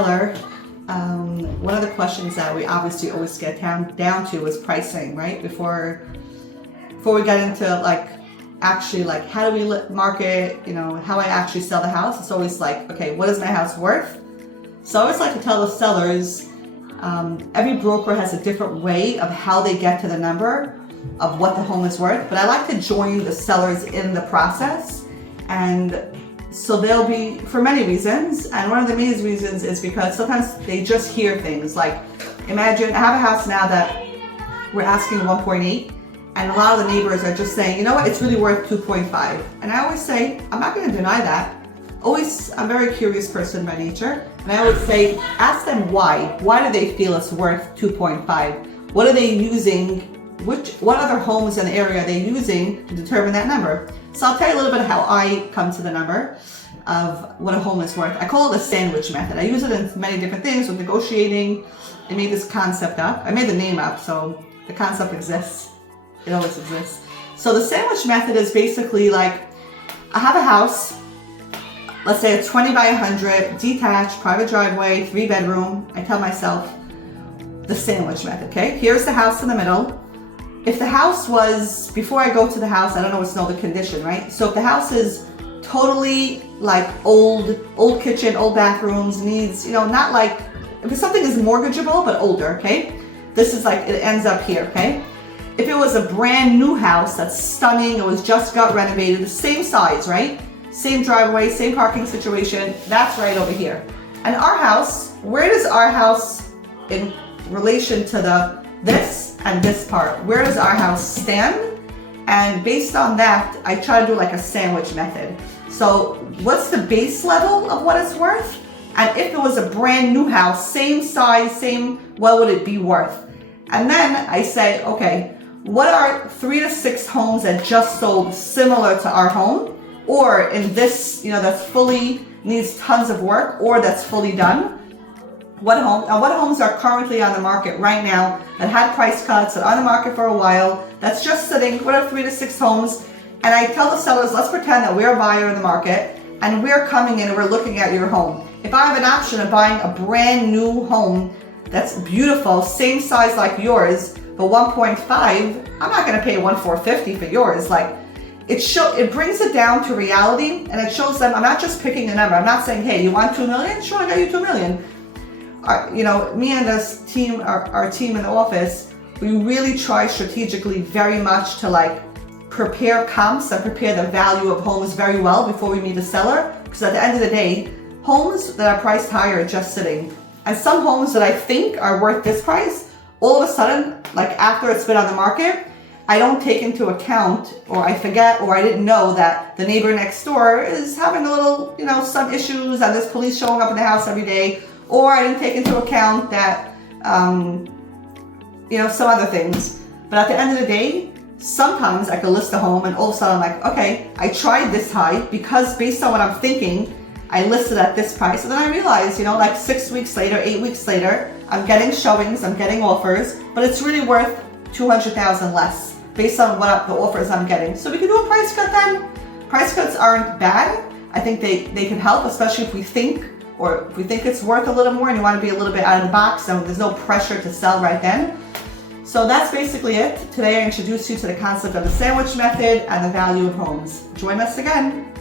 seller, one of the questions that we obviously always get down to is pricing, right? Before we get into actually how do we market, how I actually sell the house, it's always okay, what is my house worth? So I always like to tell the sellers, every broker has a different way of how they get to the number of what the home is worth, but I like to join the sellers in the process. And so they'll be, for many reasons, and one of the main reasons is because sometimes they just hear things imagine I have a house now that we're asking 1.8, and a lot of the neighbors are just saying, you know what, it's really worth 2.5. And I always say, I'm not going to deny that. I'm a very curious person by nature, and I always say, ask them why. Why do they feel it's worth 2.5? What are they using? What other homes in the area are they using to determine that number? So I'll tell you a little bit how I come to the number of what a home is worth. I call it the sandwich method. I use it in many different things with negotiating. I made this concept up. I made the name up, so the concept exists. It always exists. So the sandwich method is basically I have a house, let's say a 20 by 100, detached, private driveway, 3-bedroom. I tell myself the sandwich method, okay? Here's the house in the middle. If the house was, before I go to the house, I don't always know the condition, right? So if the house is totally old kitchen, old bathrooms, needs, not if something is mortgageable, but older, okay? This is it ends up here, okay? If it was a brand new house that's stunning, it was just got renovated, the same size, right? Same driveway, same parking situation, that's right over here. And our house, where does our house in relation to this and this part, where does our house stand? And based on that, I try to do a sandwich method. So what's the base level of what it's worth? And if it was a brand new house, same size, what would it be worth? And then I say, okay, what are 3 to 6 homes that just sold similar to our home? Or in this, that's fully needs tons of work, or that's fully done? What homes are currently on the market right now that had price cuts, that are on the market for a while, that's just sitting? What are 3 to 6 homes? And I tell the sellers, let's pretend that we're a buyer in the market and we're coming in and we're looking at your home. If I have an option of buying a brand new home that's beautiful, same size like yours, but 1.5, I'm not going to pay $1,450 for yours. It brings it down to reality, and it shows them I'm not just picking a number. I'm not saying, hey, you want $2 million? Sure, I got you $2 million. Me and this team, our team in the office, we really try strategically very much to prepare comps and prepare the value of homes very well before we meet a seller. Because at the end of the day, homes that are priced higher are just sitting. And some homes that I think are worth this price, all of a sudden, after it's been on the market, I don't take into account, or I forget, or I didn't know that the neighbor next door is having a little, some issues, and there's police showing up in the house every day. Or I didn't take into account that, some other things. But at the end of the day, sometimes I could list a home and all of a sudden I'm okay, I tried this high because based on what I'm thinking, I listed at this price. And then I realized, 6 weeks later, 8 weeks later, I'm getting showings, I'm getting offers, but it's really worth $200,000 less based on what the offers I'm getting. So we can do a price cut then. Price cuts aren't bad. I think they can help, especially if we think it's worth a little more and you want to be a little bit out of the box, so there's no pressure to sell right then. So that's basically it. Today I introduced you to the concept of the sandwich method and the value of homes. Join us again.